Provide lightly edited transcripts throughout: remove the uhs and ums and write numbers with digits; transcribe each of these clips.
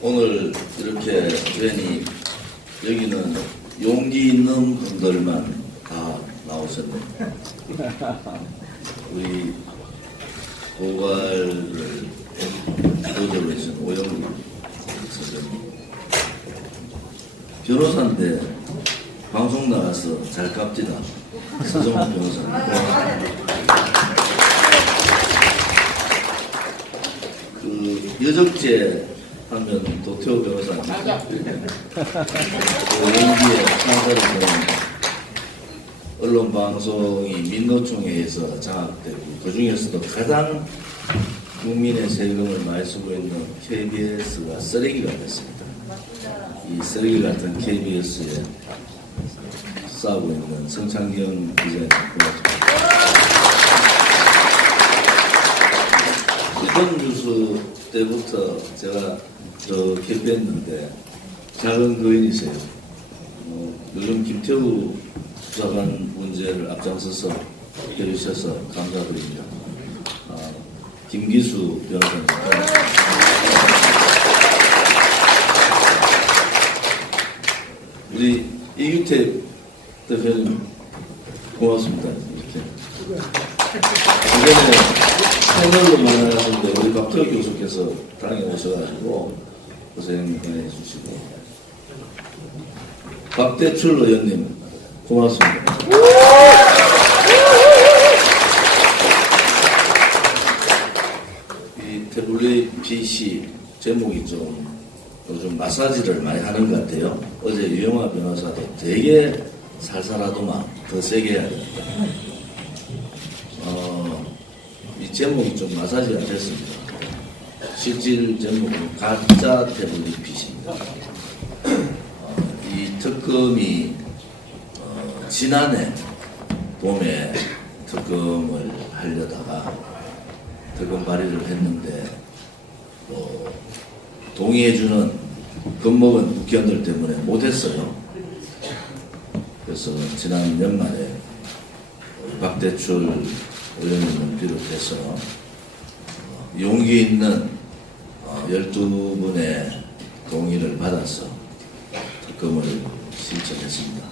오늘 이렇게 뵈니 여기는 용기 있는 분들만 다 나오셨네요. 우리 고갈을 보조로 해준 오영기 선생님, 변호사인데 방송 나가서 잘 깝지다. 서정훈 변호사님. 그 여적죄 하면 도태호 변호사님. 오영기의 찬사를 보는 언론 방송이 민노총에 의해서 장악되고 그 중에서도 가장 국민의 세금을 많이 쓰고 있는 KBS가 쓰레기가 됐습니다. 이 쓰레기 같은 KBS에 싸우고 있는 성창경 기자님 고맙습니다. 이번 뉴스 때부터 제가 저렇게 뵀는데 작은 거인이세요. 요즘 김태우 수사관 문제를 앞장서서 해주셔서 감사드립니다. 김기수 변호사님. 우리 이규택 대표님 고맙습니다. 이렇게. 이전에 패널로 만나는데 우리 박태호 교수께서 당에 오셔가지고 고생 많이 해주시고, 박대출 의원님 고맙습니다. 이 태블릿 PC 제목이 좀 요즘 마사지를 많이 하는 것 같아요. 어제 유영아 변호사도 되게 살살하더만 더 세게 해야 된다. 이 제목이 좀 마사지가 됐습니다. 실질 제목은 가짜 태블릿 PC입니다. 이 특검이 지난해 봄에 특검을 하려다가 특검 발의를 했는데 동의해주는 겁먹은 국회의원들 때문에 못했어요. 그래서 지난 연말에 박대출 의원님을 비롯해서 용기 있는 12분의 동의를 받아서 특검을 신청했습니다.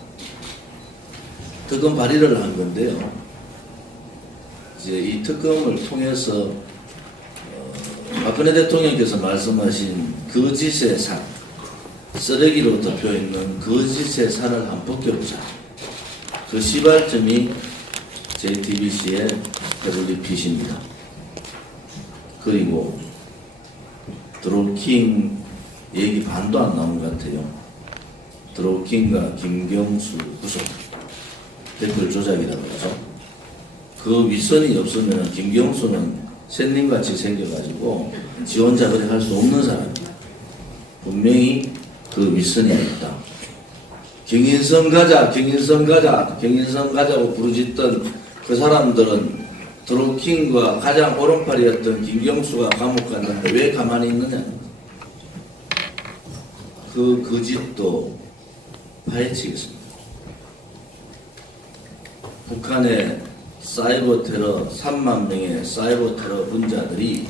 특검 발의를 한 건데요. 이제 이 특검을 통해서 박근혜 대통령께서 말씀하신 거짓의 산, 쓰레기로 덮여있는 거짓의 산을 한번 벗겨보자. 그 시발점이 JTBC의 태블릿 PC입니다. 그리고 드롭킹 얘기 반도 안 나온 것 같아요. 드롭킹과 김경수 구속, 댓글 조작이라고 그러죠. 그 윗선이 없으면 김경수는 샌님같이 생겨가지고 지 혼자 그래 할 수 없는 사람입니다. 분명히 그 윗선이 있다. 경인선 가자, 경인선 가자, 경인선 가자고 부르짖던 그 사람들은 드롭킹과 가장 오른팔이었던 김경수가 감옥 갔는데 왜 가만히 있느냐. 그 거짓도 파헤치겠습니다. 북한의 사이버 테러 3만 명의 사이버 테러 분자들이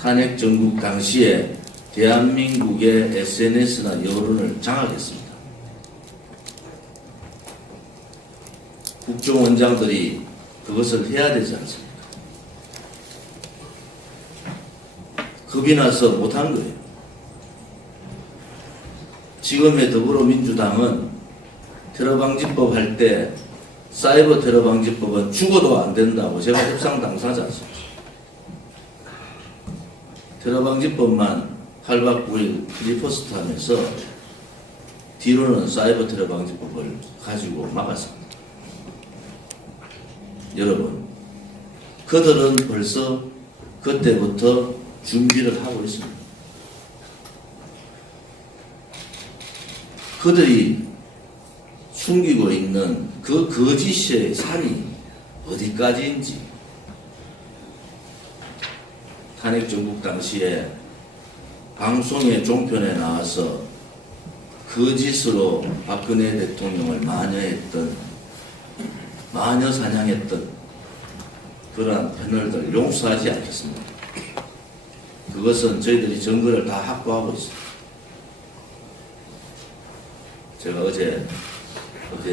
탄핵 정국 당시에 대한민국의 SNS나 여론을 장악했습니다. 국정원장들이 그것을 해야 되지 않습니까? 겁이 나서 못한 거예요. 지금의 더불어민주당은 테러방지법 할 때 사이버 테러방지법은 죽어도 안 된다고 제가 협상 당사하지 않습니다. 테러방지법만 8박 9일 필리버스터 하면서 뒤로는 사이버 테러방지법을 가지고 막았습니다. 여러분, 그들은 벌써 그때부터 준비를 하고 있습니다. 그들이 숨기고 있는 그 거짓의 산이 어디까지인지, 탄핵 정국 당시에 방송의 종편에 나와서 거짓으로 박근혜 대통령을 마녀 사냥했던 그러한 패널들 용서하지 않겠습니다. 그것은 저희들이 증거를 다 확보하고 있습니다. 제가 어제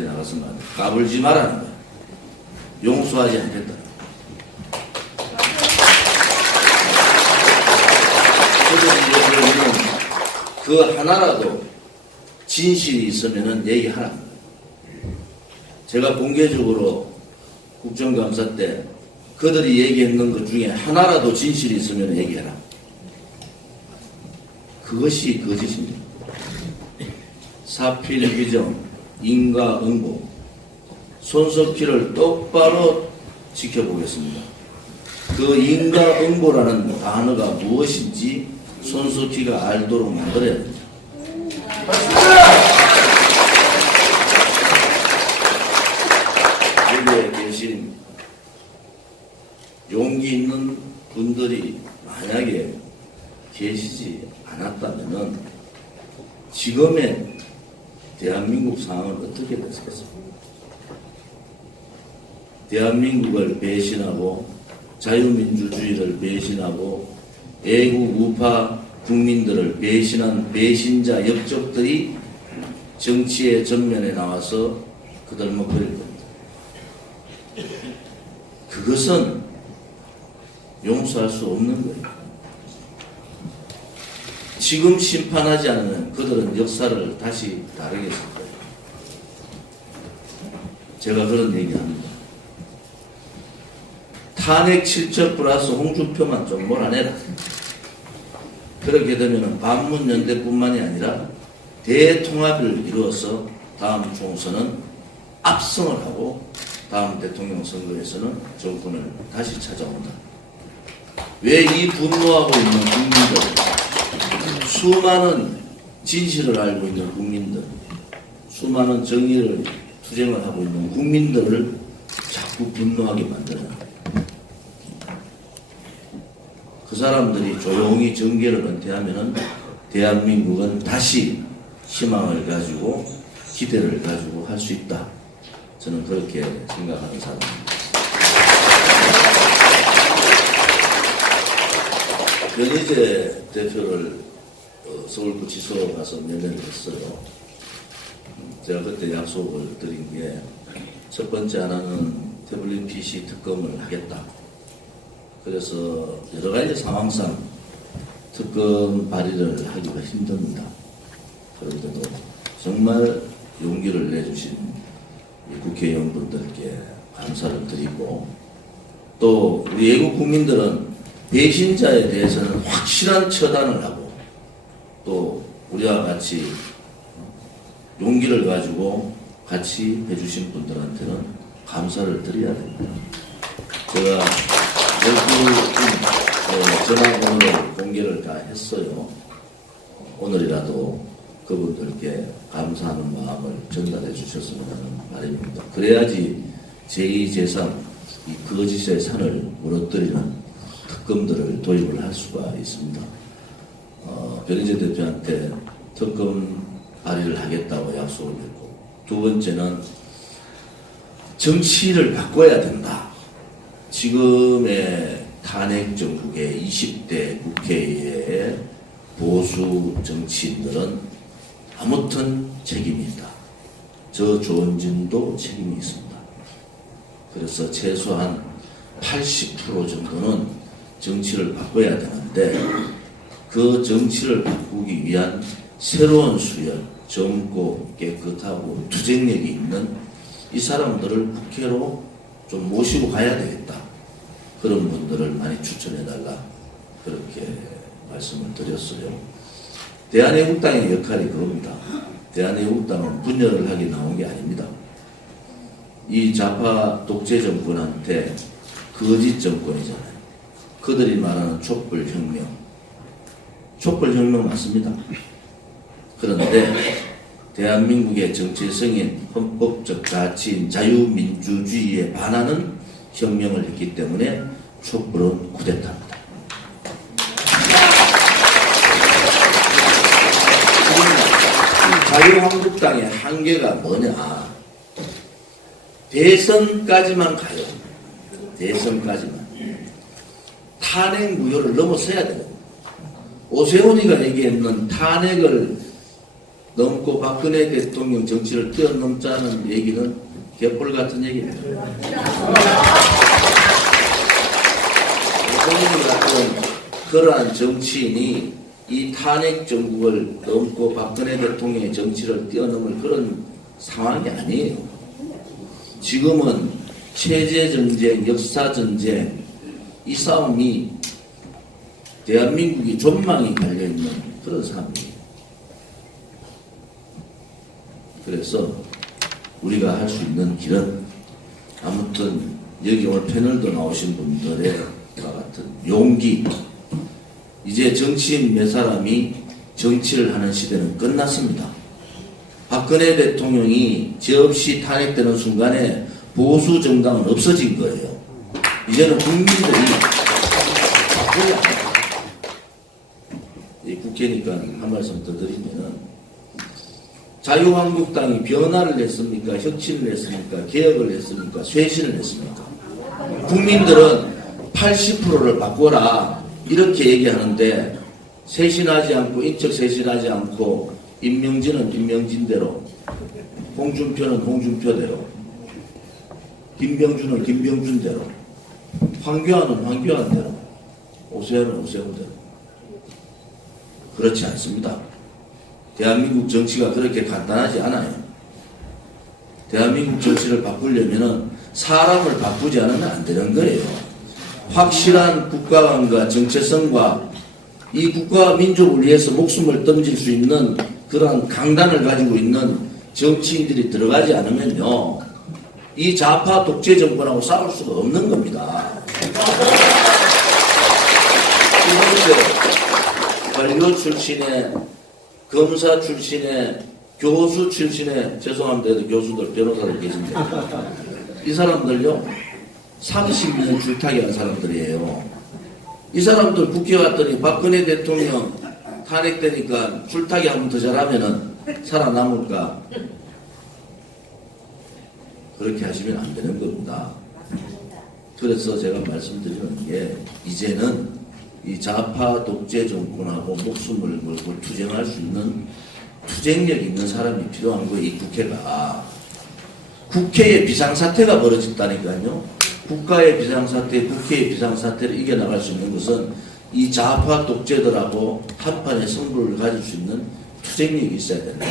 나가서 말합니다. 까불지 말라는 거예요. 용서하지 않겠다. 저들이 그 하나라도 진실이 있으면 얘기하라는 거예요. 제가 공개적으로 국정감사 때 그들이 얘기했는 것 중에 하나라도 진실이 있으면 얘기해라. 그것이 거짓입니다. 사필 규정, 인과응보, 손석희를 똑바로 지켜보겠습니다. 그 인과응보라는 단어가 무엇인지 손석희가 알도록 만들어야 됩니다. 여기에 계신 용기 있는 분들이 만약에 계시지 않았다면 지금의 대한민국 상황은 어떻게 됐겠습니까? 대한민국을 배신하고 자유민주주의를 배신하고 애국 우파 국민들을 배신한 배신자 역적들이 정치의 전면에 나와서 그들먹거릴 겁니다. 그것은 용서할 수 없는 거예요. 지금 심판하지 않으면 그들은 역사를 다시 다르게 쓸 거예요. 제가 그런 얘기합니다. 탄핵 7척 플러스 홍준표만 좀 몰아내라. 그렇게 되면 반문연대뿐만이 아니라 대통합을 이루어서 다음 총선은 압승을 하고 다음 대통령 선거에서는 정권을 다시 찾아온다. 왜 이 분노하고 있는 국민들, 수많은 진실을 알고 있는 국민들, 수많은 정의를 투쟁을 하고 있는 국민들을 자꾸 분노하게 만드냐. 그 사람들이 조용히 정계를 은퇴하면은 대한민국은 다시 희망을 가지고 기대를 가지고 할 수 있다. 저는 그렇게 생각하는 사람입니다. 변희재 대표를 서울구치소에 가서 면회를 했어요. 제가 그때 약속을 드린 게 첫 번째 하나는 태블릿 PC 특검을 하겠다. 그래서 여러 가지 상황상 특검 발의를 하기가 힘듭니다. 그런데도 정말 용기를 내주신 국회의원분들께 감사를 드리고, 또 우리 애국 국민들은 배신자에 대해서는 확실한 처단을 하고, 또 우리와 같이 용기를 가지고 같이 해주신 분들한테는 감사를 드려야 됩니다. 제가 12분 전화번호를 공개를 다 했어요. 오늘이라도 그분들께 감사하는 마음을 전달해 주셨으면 하는 바람입니다. 그래야지 제2, 제3 이 거짓의 산을 무너뜨리는 특검들을 도입을 할 수가 있습니다. 변희재 대표한테 특검 발의를 하겠다고 약속을 했고, 두 번째는 정치를 바꿔야 된다. 지금의 탄핵 정국의 20대 국회의 보수 정치인들은 아무튼 책임이 있다. 저 조원진도 책임이 있습니다. 그래서 최소한 80% 정도는 정치를 바꿔야 되는데, 그 정치를 바꾸기 위한 새로운 수혈, 젊고 깨끗하고 투쟁력이 있는 이 사람들을 국회로 좀 모시고 가야 되겠다. 그런 분들을 많이 추천해달라. 그렇게 말씀을 드렸어요. 대한애국당의 역할이 그겁니다. 대한애국당은 분열을 하기 나온 게 아닙니다. 이 좌파 독재 정권한테 거짓 정권이잖아요. 그들이 말하는 촛불혁명. 촛불혁명 맞습니다. 그런데 대한민국의 정체성인 헌법적 가치인 자유민주주의에 반하는 혁명을 했기 때문에 촛불은 쿠데타입니다. 자유한국당의 한계가 뭐냐? 대선까지만 가요. 대선까지만 탄핵 무효를 넘어서야 돼요. 오세훈이가 얘기했는 탄핵을 넘고 박근혜 대통령 정치를 뛰어넘자는 얘기는 개뿔 같은 얘기입니다. 오세훈이 같은 그러한 정치인이 이 탄핵 정국을 넘고 박근혜 대통령의 정치를 뛰어넘을 그런 상황이 아니에요. 지금은 체제전쟁, 역사전쟁, 이 싸움이 대한민국이 존망이 달려있는 그런 상황이에요. 그래서 우리가 할 수 있는 길은 아무튼 여기 오늘 패널도 나오신 분들의 같은 용기, 이제 정치인 몇 사람이 정치를 하는 시대는 끝났습니다. 박근혜 대통령이 죄 없이 탄핵되는 순간에 보수 정당은 없어진 거예요. 이제는 국민들이 바꿔야 합니다. 국회니까 한 말씀 더 드리면은, 자유한국당이 변화를 했습니까? 혁신을 했습니까? 개혁을 했습니까? 쇄신을 했습니까? 국민들은 80%를 바꿔라 이렇게 얘기하는데, 쇄신하지 않고, 인적 쇄신하지 않고, 임명진은 임명진대로, 홍준표는 홍준표대로, 김병준은 김병준대로, 황교안은 황교안대로, 오세훈은 오세훈대로. 그렇지 않습니다. 대한민국 정치가 그렇게 간단하지 않아요. 대한민국 정치를 바꾸려면 사람을 바꾸지 않으면 안 되는 거예요. 확실한 국가관과 정체성과 이 국가와 민족을 위해서 목숨을 던질 수 있는 그러한 강단을 가지고 있는 정치인들이 들어가지 않으면요, 이 좌파 독재 정권하고 싸울 수가 없는 겁니다. 관료 출신의, 검사 출신의, 교수 출신의, 죄송합니다, 교수들, 변호사들 계신데, 이 사람들요 30년 줄타기 한 사람들이에요. 이 사람들 국회 왔더니 박근혜 대통령 탄핵되니까 줄타기 한 번 더 잘하면은 살아남을까? 그렇게 하시면 안 되는 겁니다. 그래서 제가 말씀드리는 게, 이제는 이 좌파 독재 정권하고 목숨을 걸고 투쟁할 수 있는 투쟁력 있는 사람이 필요한 거예요. 이 국회가. 국회에 비상사태가 벌어졌다니까요. 국가의 비상사태, 국회의 비상사태를 이겨나갈 수 있는 것은 이 좌파 독재들하고 한판의 승부를 가질 수 있는 투쟁력이 있어야 된다.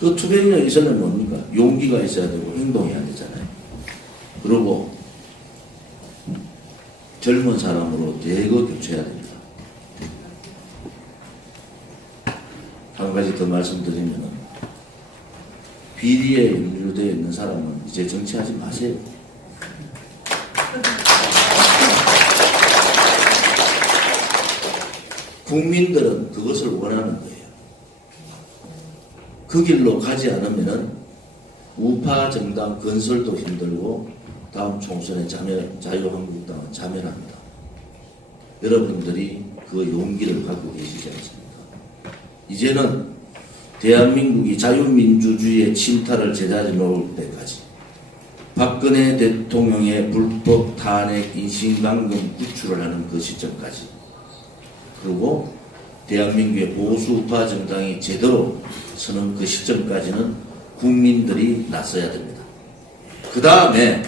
그 투쟁력이 있으면 뭡니까? 용기가 있어야 되고 행동해야 되잖아요. 그리고 젊은 사람으로 대거 교체해야 됩니다. 한 가지 더 말씀드리면, 비리에 연루되어 있는 사람은 이제 정치하지 마세요. 국민들은 그것을 원하는 거예요. 그 길로 가지 않으면은 우파 정당 건설도 힘들고 다음 총선에 자유한국당은 자멸합니다. 여러분들이 그 용기를 갖고 계시지 않습니까? 이제는 대한민국이 자유민주주의의 침탈을 제자리 놓을 때까지, 박근혜 대통령의 불법 탄핵 인신강금 구출을 하는 그 시점까지, 그리고 대한민국의 보수 우파 정당이 제대로 서는 그 시점까지는 국민들이 나서야 됩니다. 그 다음에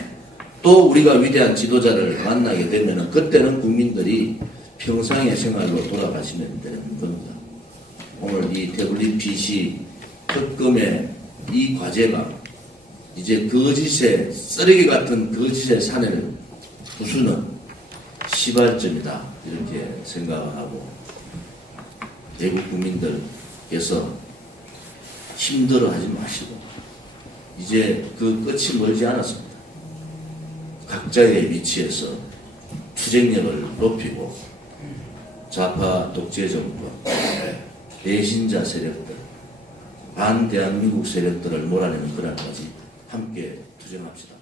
또 우리가 위대한 지도자를 만나게 되면 그때는 국민들이 평상의 생활로 돌아가시면 되는 겁니다. 오늘 이 태블릿 PC 특검의 이 과제가 이제 거짓의, 쓰레기 같은 거짓의 사내를 부수는 시발점이다, 이렇게 생각을 하고, 대국 국민들께서 힘들어하지 마시고 이제 그 끝이 멀지 않았습니다. 각자의 위치에서 투쟁력을 높이고 좌파 독재 정권, 배신자 세력들, 반대한민국 세력들을 몰아내는 그날까지 함께 투쟁합시다.